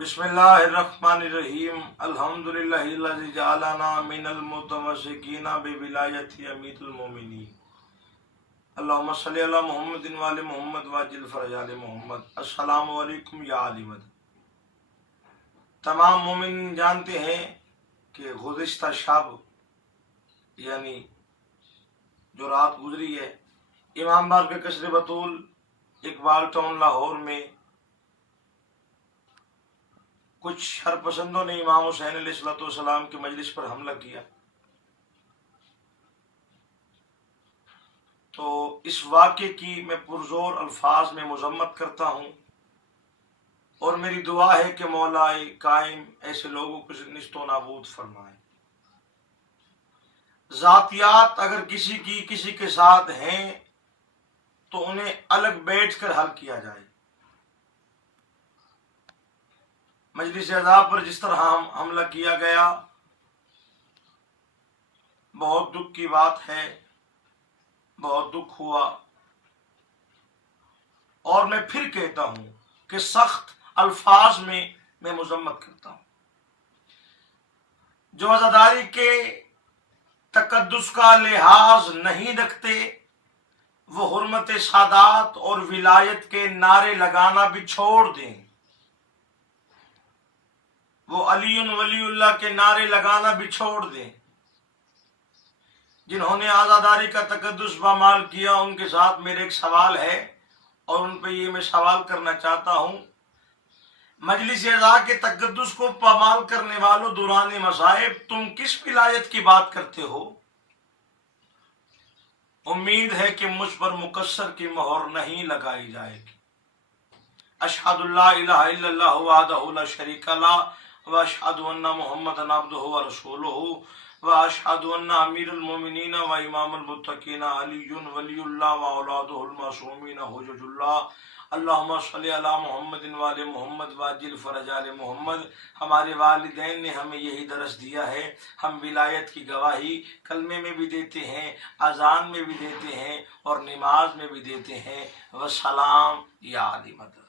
बिस्मिल्लाहिर्रहमानिर्रहीम अल्हम्दुलिल्लाहिल्लज़ी जअलना मिनल मुतमस्सिकीना बिविलायति अमीरुल मोमिनीन अल्लाहुम्मा सल्लि अला मुहम्मदिन व आलि मुहम्मद वाजिल फरजाल मोहम्मद। अस्सलामु अलैकुम या आली मदद। तमाम मोमिन जानते हैं कि गुज़िश्ता शब यानी जो रात गुजरी है, इमाम बाग के कसर बतूल इकबाल टाउन लाहौर में कुछ शरपसंदों ने इमाम हुसैन अलैहिस्सलाम की मजलिस पर हमला किया। तो इस वाक़े की मैं पुरजोर अल्फाज में मजम्मत करता हूँ और मेरी दुआ है कि मौलाए कायम ऐसे लोगों को निस्तो नाबूद फरमाए। ज़ातियात अगर किसी के साथ हैं तो उन्हें अलग बैठकर हल किया जाए। मजलिस अज़ा पर जिस तरह हमला किया गया, बहुत दुख की बात है, बहुत दुख हुआ। और मैं फिर कहता हूं कि सख्त अल्फाज में मैं मजम्मत करता हूं। जो अज़ादारी के तकद्दुस का लिहाज नहीं रखते वो हुर्मत सादात और विलायत के नारे लगाना भी छोड़ दें। वो अलीयुन वलीउल्लाह के नारे लगाना भी छोड़ दें। जिन्होंने आज़ादारी का तकद्दुस पामाल किया उनके साथ मेरे एक सवाल है और उन पे ये मैं सवाल करना चाहता हूँ। मजलिस अज़ा के तकद्दुस को पामाल करने वालों दुराने मसाइब, तुम किस विलायत की बात करते हो? उम्मीद है कि मुझ पर मुकस्सर की मोहर नहीं लगाई जाएगी। अशहदु अल्ला इलाहा इल्लल्लाहु वहदहु ला शरीका लह व अशहदु अन्ना मुहम्मदन अब्दुहु व रसूलुहु व अशहदु अन्ना अमीरुल मोमिनीन व इमामुल मुत्तकीन अलीयुन वलीउल्लाह व औलादुहुल मासूमीन हुज्जतुल्लाह। अल्लाहुम्मा सल्लि अला मुहम्मदिन व आलि मुहम्मद वाजिल फरजाल मोहम्मद। हमारे वालिदैन ने हमें यही दरस दिया है। हम विलायत की गवाही कलमे में भी देते हैं, अजान में भी देते हैं और नमाज में भी देते हैं। वसलाम या आली मदद।